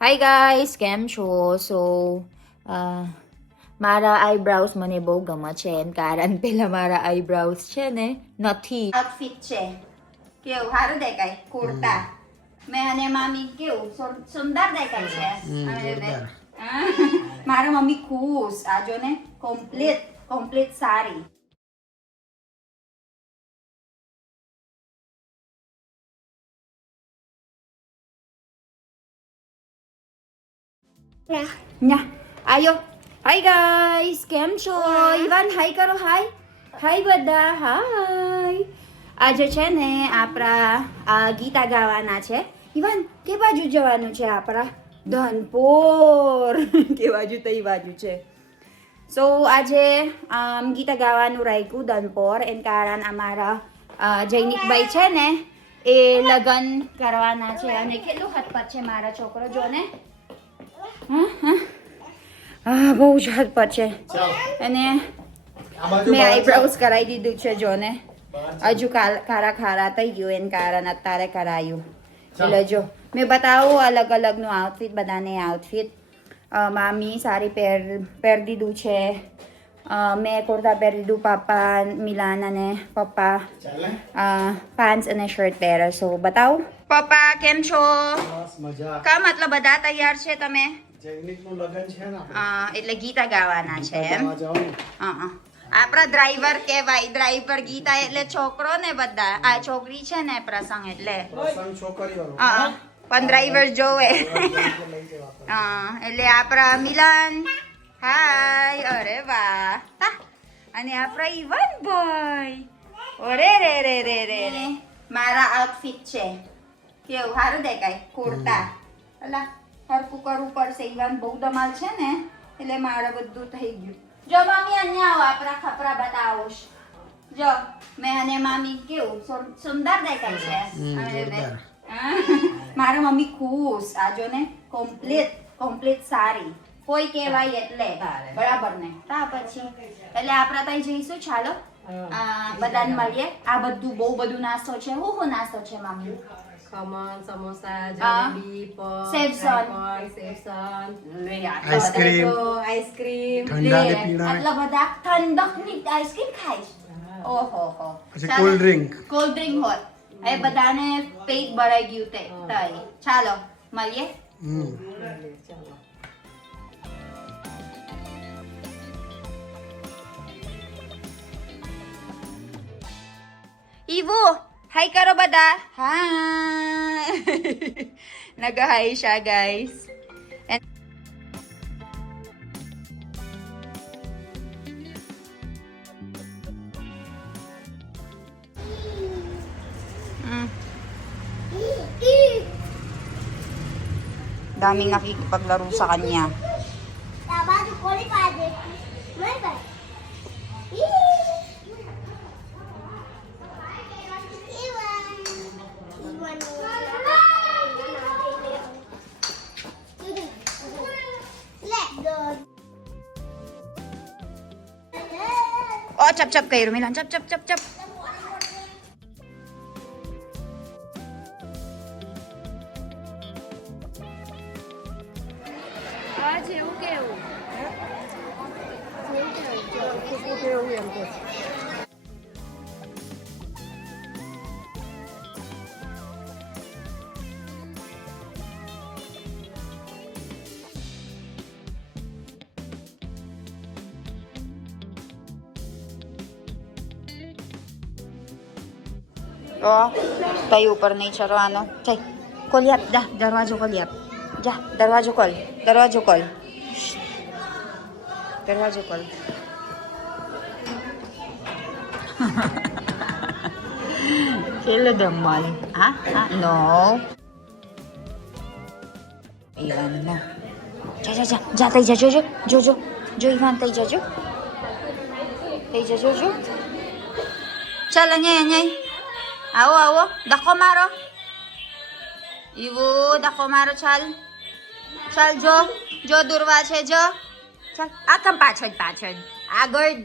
Hi guys! કેમ છો? મારા આઈબ્રાઉઝ મને બહુ ગમે છે એમ કારણ પેલા મારા આઈબ્રાઉઝ છે ને નથી આઉટફિટ છે કેવું સારું દેખાય કુર્તા મેં અને મામી કેવું સુંદર દેખાય છે મારા મમ્મી ખુશ આજો ને કમ્પ્લીટ સારી Nha, ayo. Hi guys, કેમ છો? ઈવાન હાય કરો હાય બધા હાય. આજે છે ને આપણા ગીતા ગાવાના છે. ઈવાન કે બાજુ જવાનું છે આપણા? ધનપોર કે બાજુ તો ઈ બાજુ છે. સો આજે ગીતા ગાવાનું રાખ્યું ધનપોર એન કારણ અમારા જૈનિકભાઈ છે ને એ લગન કરવાના છે અને કેટલું હતપત છે મારા છોકરો જો ને બહુ જ હદ પર છે અને મેં આઈબ્રાઉઝ કરાવી દીધું છે જોને હજુ ખારા થઈ ગયું એને કારણે અત્યારે કરાયું એટલે જો મેં બતાવું અલગ અલગનું આઉટફિટ બધાને આઉટફિટ મામી સાડી પહેરી દીધું છે મેં કુર્તા પહેરી દીધું પાપા મિલાન અને પપ્પા પેન્ટ્સ અને શર્ટ પહેરે so બતાવું પપ્પા કેમ છો કા મતલબ બધા તૈયાર છે તમે એટલે ગીતા ગાવાના છે એમ આપણા ડ્રાઈવર કહેવાય ડ્રાઈવર ગીતા એટલે છોકરો ને બધા આ છોકરી છે ને પ્રસંગ એટલે પણ ડ્રાઈવર જોવે એટલે આપણા મિલન હાય અરે વાહ અને આપણા ઈવન ભાઈ ઓરે રે રે રે રે મારા આઉટફિટ છે કેવું સારું દેખાય કુર્તા અલા હરકું કરવું પડશે ઈવાન બહુ ધમાલ છે ને એટલે મારે બધું થઈ ગયું જો મામી અહીંયા આવો આપણા ખપરા બતાવો જો મેં અને મામી કેવું સુંદર દેખાય છે મારા મમ્મી ખુશ આજો ને કમ્પ્લીટ સારી કોઈ કહેવાય એટલે બરાબર ને તા પછી એટલે આપણે ત્યાં જઈશું ચાલો બધાને મળીએ આ બધું બહુ બધું નાસ્તો છે હું નાસ્તો છે મામી ખમણ સમોસા જલેબી સેવસન આઈસ્ક્રીમ આટલા બધા ઠંડકની આઈસ્ક્રીમ ખાઈશ ઓહો હો કોલ્ડ ડ્રિંક હોત એ બધાને પેટ ભરાઈ ગયું તે ચાલો મળીએ ઈવો હાય કરો બધા હા નગા હાય શા guys daming nakikipaglaro sa kanya. Oh, cap kayo Rumilan. Cap. જેવું કેવું એમ કહે તો તઈ ઉપર નહીં ચડવાનો જઈ ખોલી આપ જા દરવાજો ખોલી આપ જા દરવાજો ખોલ Kilo damal. Ha? No. Iwan na. Ja, tay ja, Jo, Iwan, tay ja, Jo. Chal, anyay. Awo. Dako maro. Iwo, dako maro, chal. Chal, Jo, durwa છે, જો. ચાલ આ કમ પાછળ આગળ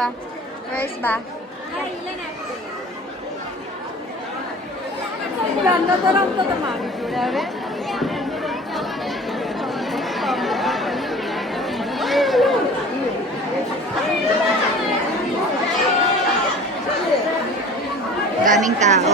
બા વૈસ બા ગાંડો તો રમતો તો મારી જોડે હવે daming tao.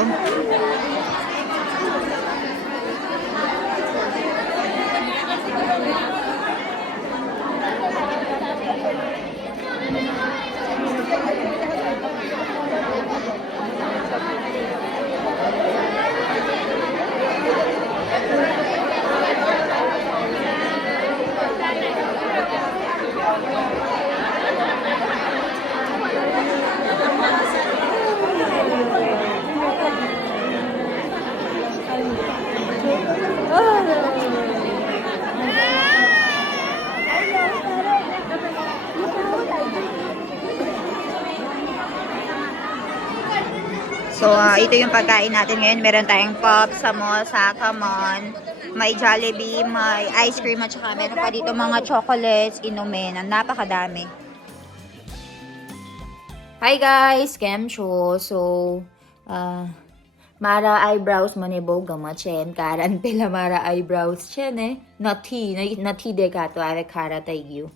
So, ito yung pagkain natin ngayon. Meron tayong pop, samosa, kamon, may Jollibee, may ice cream, at saka meron pa dito mga chocolates, inumin. Ang napakadami. Hi guys! કેમ છો? So, મારા આઈબ્રાઉઝ મને બહુ ગમે છે એમ કારણ પેલા મારા આઈબ્રાઉઝ છે ને નથી દેખાતો આવે ખારા થઈ ગયું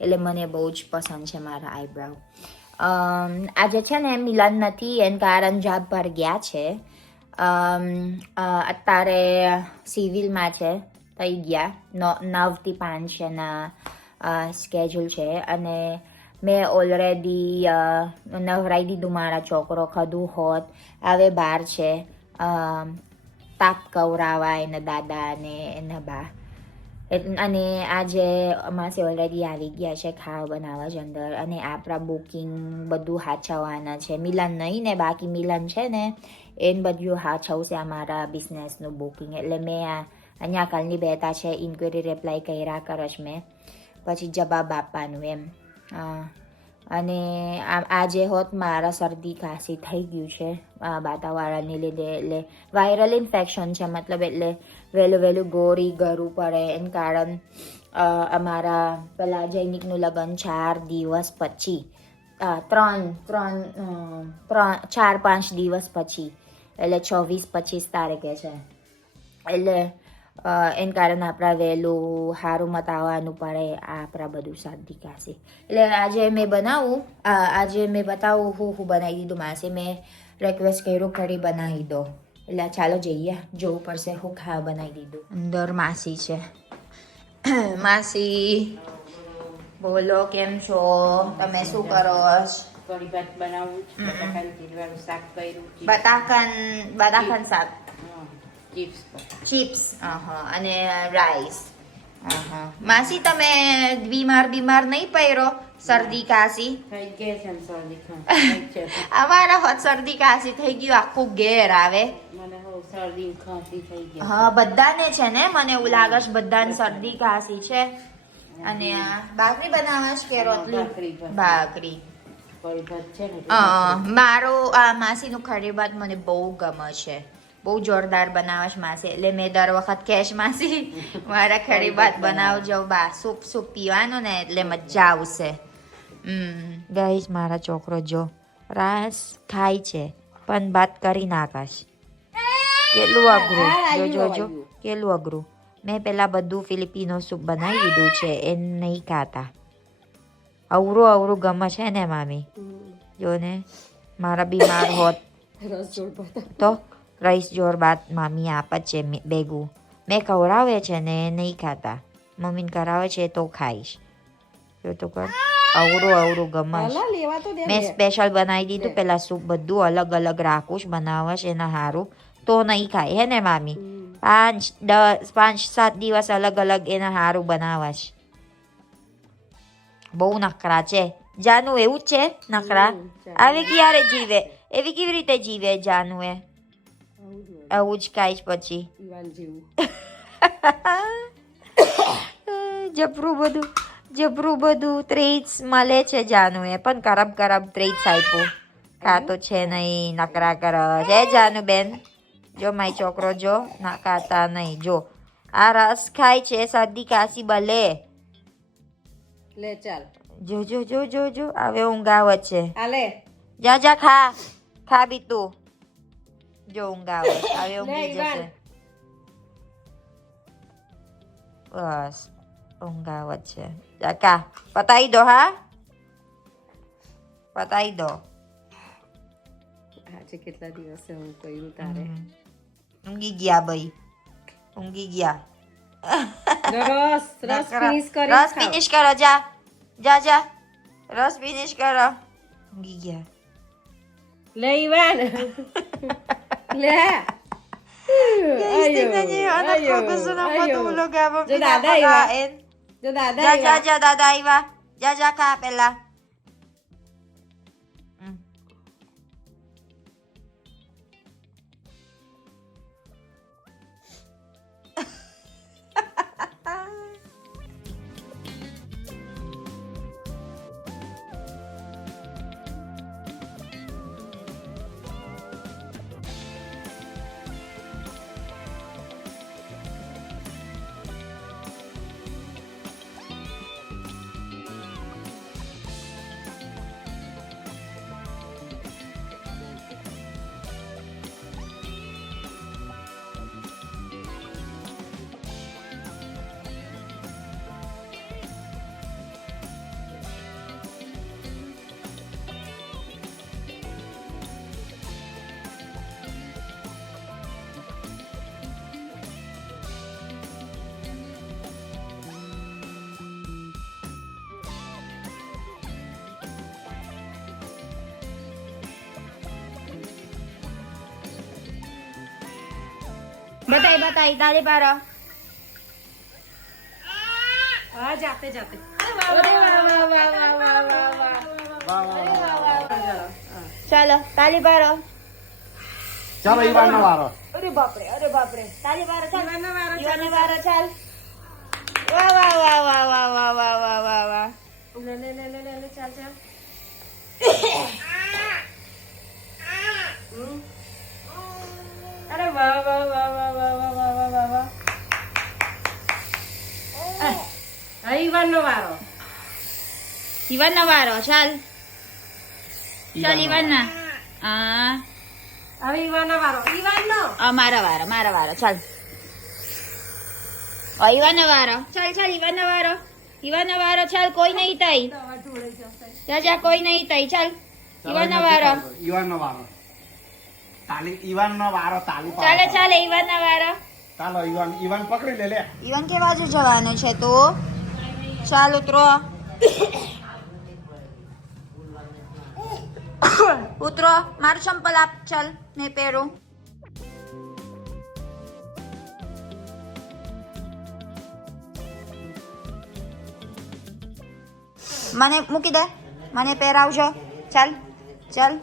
એટલે મને બહુ જ પસંદ છે મારા આઈબ્રાઉ આજે છે ને મિલન નથી એન કારણ જોબ પર ગયા છે અત્યારે સિવિલમાં છે થઈ ગયા 9 થી 5 એના સ્કેડ્યુલ છે અને મેં ઓલરેડી નવરાઈ દીધું મારા છોકરો ખાધું હોત હવે બહાર છે તાપ કવરાવા એના દાદા અને એના બા અને આજે અમાસે ઓલરેડી આવી ગયા છે ખાવા બનાવવા જ અંદર અને આપણા બુકિંગ બધું હાચવવાના છે મિલન નહીં ને બાકી મિલન છે ને એને બધું હાચવશે અમારા બિઝનેસનું બુકિંગ એટલે મેં અહીંયા કાલની બેઠા છે ઇન્ક્વાયરી રિપ્લાય કર્યા કરશ મેં પછી જવાબ આપવાનું એમ અને આજે હોત મારા શરદી ખાંસી થઈ ગયું છે વાતાવરણને લીધે એટલે વાયરલ ઇન્ફેક્શન છે મતલબ એટલે વહેલું ગોરી ગરવું પડે એના કારણ અમારા પેલા જૈનિકનું લગ્ન 4 દિવસ પછી 4-5 દિવસ પછી એટલે 24-25 તારીખે છે એટલે એના કારણે આપણા વહેલું સારું મતાવવાનું પડે આપણા બધું શરદી ખાંસી એટલે આજે મેં બતાવું હું બનાવી દીધું માસે મેં રિક્વેસ્ટ કર્યું કરી બનાવી દો એટલે ચાલો જઈએ જોવું પડશે હું ખાવા બનાવી દીધું અંદર માસી છે માસી બોલો કેમ છો તમે શું કરો કઢી ભાત બનાવું બટાકાનું તેલવાળું શાક કર્યું બટાકાન શાક ચિપ્સ અને રાઈસ માસી તમે બીમાર નહીં પડ્યો શરદી ખાંસી થઈ ગયા છે શરદી ખાંસી અમારા હોત શરદી ખાંસી થઈ ગયું આખું ઘેર આવે મને શરદી ખાંસી થઈ ગઈ હા બધાને છે ને મને એવું લાગે છે બધાને શરદી ખાંસી છે અને ભાખરી બનાવે છે કે રોટલી ભાખરી કઢી ભાત છે ને મારો માસીનું કઢી ભાત મને બહુ ગમે છે બહુ જોરદાર બનાવે છે માસી એટલે મેં દર વખત કહેશ માસી મારા કઢી ભાત બનાવજો બા સૂપ પીવાનું ને એટલે મજા આવશે ગાઈસ મારા છોકરો જો રાસ ખાય છે પણ ભાત કરી નાખશ કેટલું અઘરું જોજો કેટલું અઘરું મેં પેલા બધું ફિલિપિનો સૂપ બનાવી દીધું છે એ નહીં ખાતા અવરું ગમે છે ને મામી જો ને મારા બીમાર હોત તો રાઈસ જોર બાદ મામી આપે છે ભેગું મેં ખવડાવે છે ને નહીં ખાતા મમ્મીને કરાવે છે તો ખાઈશ જો તો કર અવરું ગમે મેં સ્પેશિયલ બનાવી દીધું પેલા સૂપ બધું અલગ રાખું જ બનાવે છે એના સારું તો નહીં ખાય હે ને મામી 5-7 દિવસ અલગ એના સારું બનાવે છે બહુ નખરા છે જાનું એવું જ છે નખરા આવી ક્યારે જીવે એવી કેવી રીતે જીવે જાનું એ આવું જ કાંઈ પછી જબરું બધું ત્રીસ મળે છે જાનું એ પણ ખરાબ ત્રીસ આપ્યું ખાતો છે નહીં નકરા કરે છે જાનું બેન જો મારી છોકરો જો ના ખાતા નહીં જો આ રસ ખાય છે શરદી ખાંસી ભલે લે ચાલ જો હવે ઊંઘ આવે છે આલે જા ખા બી તું જો ઊંઘ આવે હવે ઊંઘી જશે બસ ઊંઘ આવે છે કા પતાઈ દો હા પતાઈ દો આજે કેટલા દિવસે હું કર્યું તારે ઊંઘી ગયા ભાઈ ઊંઘી ગયા રસ ફિનિશ કરી રસ ફિનિશ કરો જા રસ ફિનિશ કરો ઊંઘી ગયા લે ઈવાન લે જો દાદા દાદા આવ્યા જા ખા પેલા બતાઈ તારી પારો હા જાતે ચાલો તાલી પારો ચાલો ઈવાનનો વારો અરે બાપરે તાલી પારો ચાલ ઈવાનો વારો ચાલ વાહ લે ચાલ અરે વાહ ઈવાનનો વારો ચાલ ઈવાનના હવે ઈવાનનો વારો મારા વારો ચાલ ઈવાનો વારો ચાલ કોઈ નહીં તઈ જા કોઈ નહીં તઈ ચાલ ઈવાનો વારો તાલી ઈવાનનો વારો તાલી ચાલે ઈવાનો વારો ચાલો ઈવાન પકડી લે ઈવાન કે બાજુ જવાનું છે તો ચાલ ઉતરો મારું ચંપલ આપ ચાલ ને પહેરું મને મૂકી દે મને પહેરાવજો ચાલ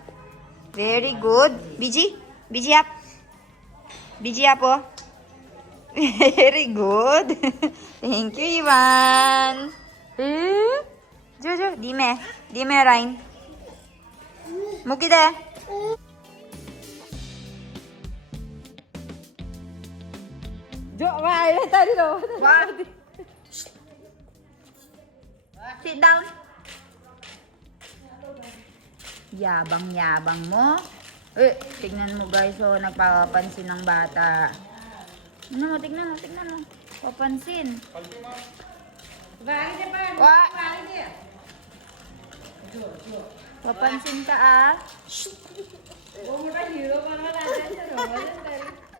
વેરી ગુડ બીજી આપો વેરી ગુડ થેન્ક યુ ઈવાન જો ધીમે રાઈન મૂકી દે જો વાય તારી row sit down yabang mo tignan mo guys nagpapansin ng bata tignan mo papansin papansin ka